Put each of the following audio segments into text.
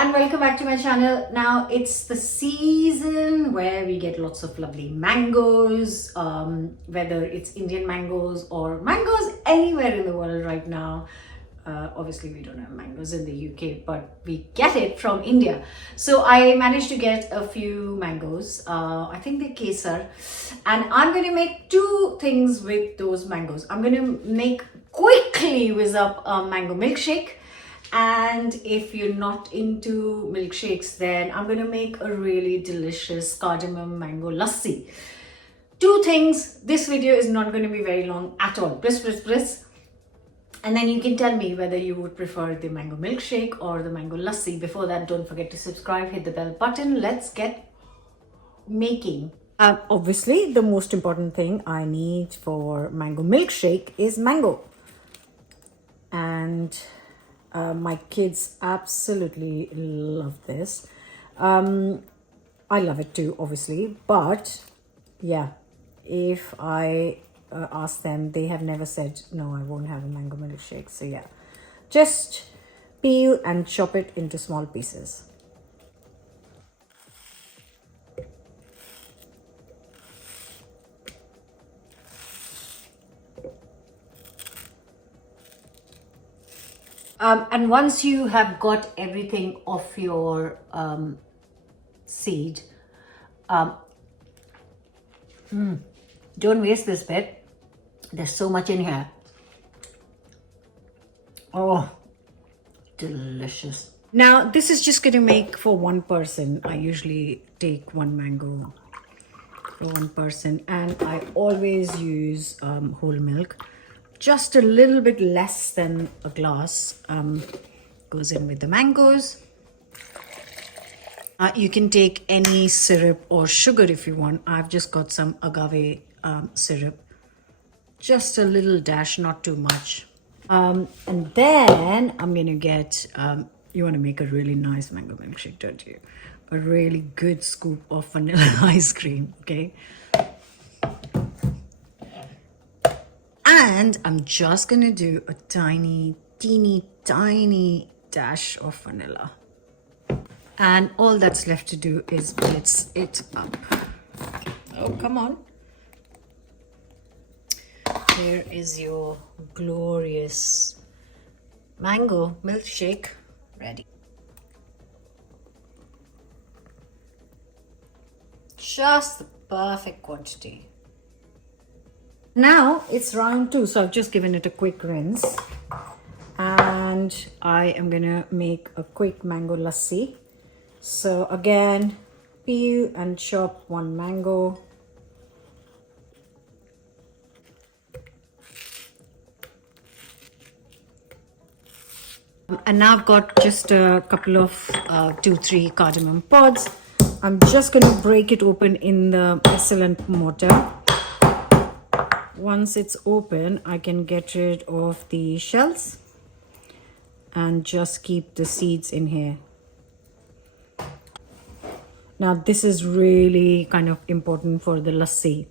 and welcome back to my channel. Now it's the season where we get lots of lovely mangoes, whether it's Indian mangoes or mangoes anywhere in the world right now. Obviously we don't have mangoes in the UK, but we get it from India. So I managed to get a few mangoes. I think they're kesar, and I'm going to make two things with those mangoes. I'm going to make quickly whiz up a mango milkshake. And if you're not into milkshakes, then I'm going to make a really delicious cardamom mango lassi. Two things. This video is not going to be very long at all. Press. And then you can tell me whether you would prefer the mango milkshake or the mango lassi. Before that, don't forget to subscribe, hit the bell button. Let's get making. Obviously, the most important thing I need for mango milkshake is mango. And my kids absolutely love this. I love it too, obviously, but yeah, if I ask them, they have never said no, I won't have a mango milkshake. So yeah, just peel and chop it into small pieces. And once you have got everything off your seed, don't waste this bit. There's so much in here. Oh, delicious. Now, this is just going to make for one person. I usually take one mango for one person, and I always use whole milk. Just a little bit less than a glass goes in with the mangoes. You can take any syrup or sugar if you want. I've just got some agave syrup. Just a little dash, not too much. And then I'm going to get, you want to make a really nice mango milkshake, don't you? A really good scoop of vanilla ice cream, okay? And I'm just going to do a tiny dash of vanilla. And all that's left to do is blitz it up. Oh, come on. Here is your glorious mango milkshake ready. Just the perfect quantity. Now it's round 2, so I've just given it a quick rinse, and I am gonna make a quick mango lassi. So again, peel and chop one mango. And now I've got just a couple of 2-3 cardamom pods. I'm just gonna break it open in the pestle and mortar. Once it's open, I can get rid of the shells and just keep the seeds in here. Now this is really kind of important for the lassi.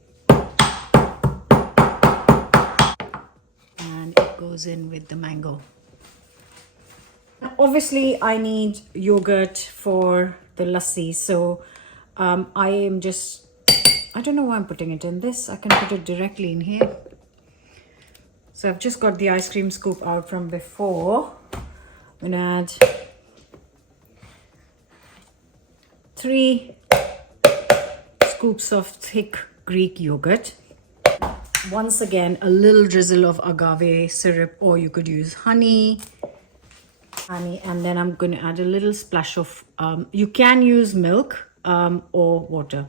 And it goes in with the mango. Now, obviously I need yogurt for the lassi, so I am just, I don't know why I'm putting it in this. I can put it directly in here. So I've just got the ice cream scoop out from before. I'm gonna add 3 scoops of thick Greek yogurt. Once again, a little drizzle of agave syrup, or you could use honey. And then I'm going to add a little splash of, you can use milk or water.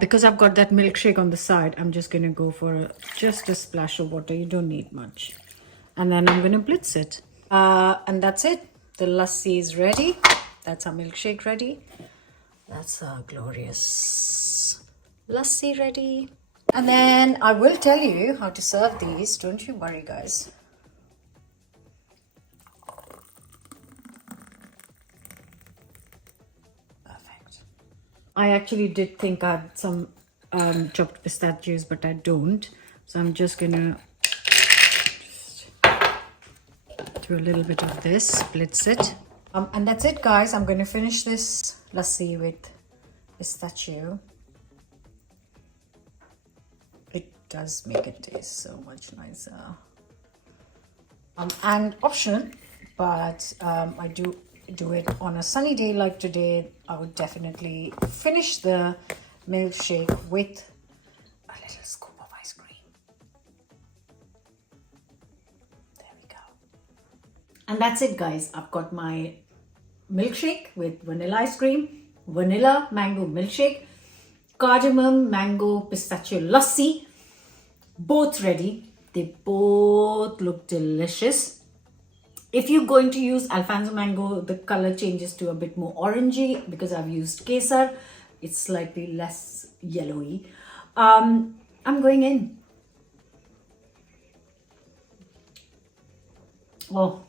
Because I've got that milkshake on the side, I'm just going to go for just a splash of water. You don't need much. And then I'm going to blitz it. And that's it. The lassi is ready. That's our milkshake ready. That's our glorious lassi ready. And then I will tell you how to serve these. Don't you worry, guys. I actually did think I had some chopped pistachios, but I don't. So I'm just gonna do a little bit of this, blitz it. And that's it, guys. I'm going to finish this lassi with pistachio. It does make it taste so much nicer. And optional, but I do it on a sunny day like today. I would definitely finish the milkshake with a little scoop of ice cream. There we go. And that's it, guys. I've got my milkshake with vanilla ice cream, vanilla mango milkshake, cardamom mango pistachio lassi, both ready. They both look delicious. If you're going to use Alfonso mango, the color changes to a bit more orangey because I've used Kesar. It's slightly less yellowy. I'm going in. Oh,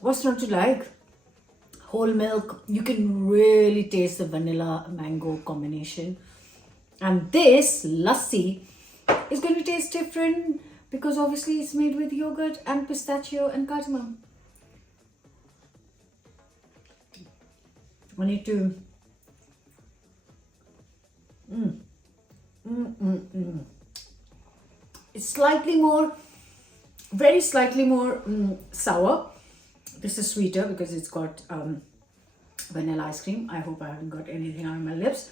what's not to like? Whole milk. You can really taste the vanilla mango combination. And this lassi is going to taste different because obviously it's made with yogurt and pistachio and cardamom. I need to It's slightly more, very slightly more sour. This is sweeter because it's got vanilla ice cream. I hope I haven't got anything on my lips.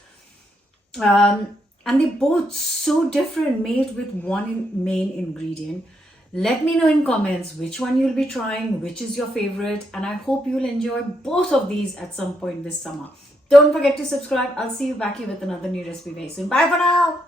And they're both so different, made with one main ingredient. Let me know in comments which one you'll be trying, which is your favorite, and I hope you'll enjoy both of these at some point this summer. Don't forget to subscribe. I'll see you back here with another new recipe very soon. Bye for now.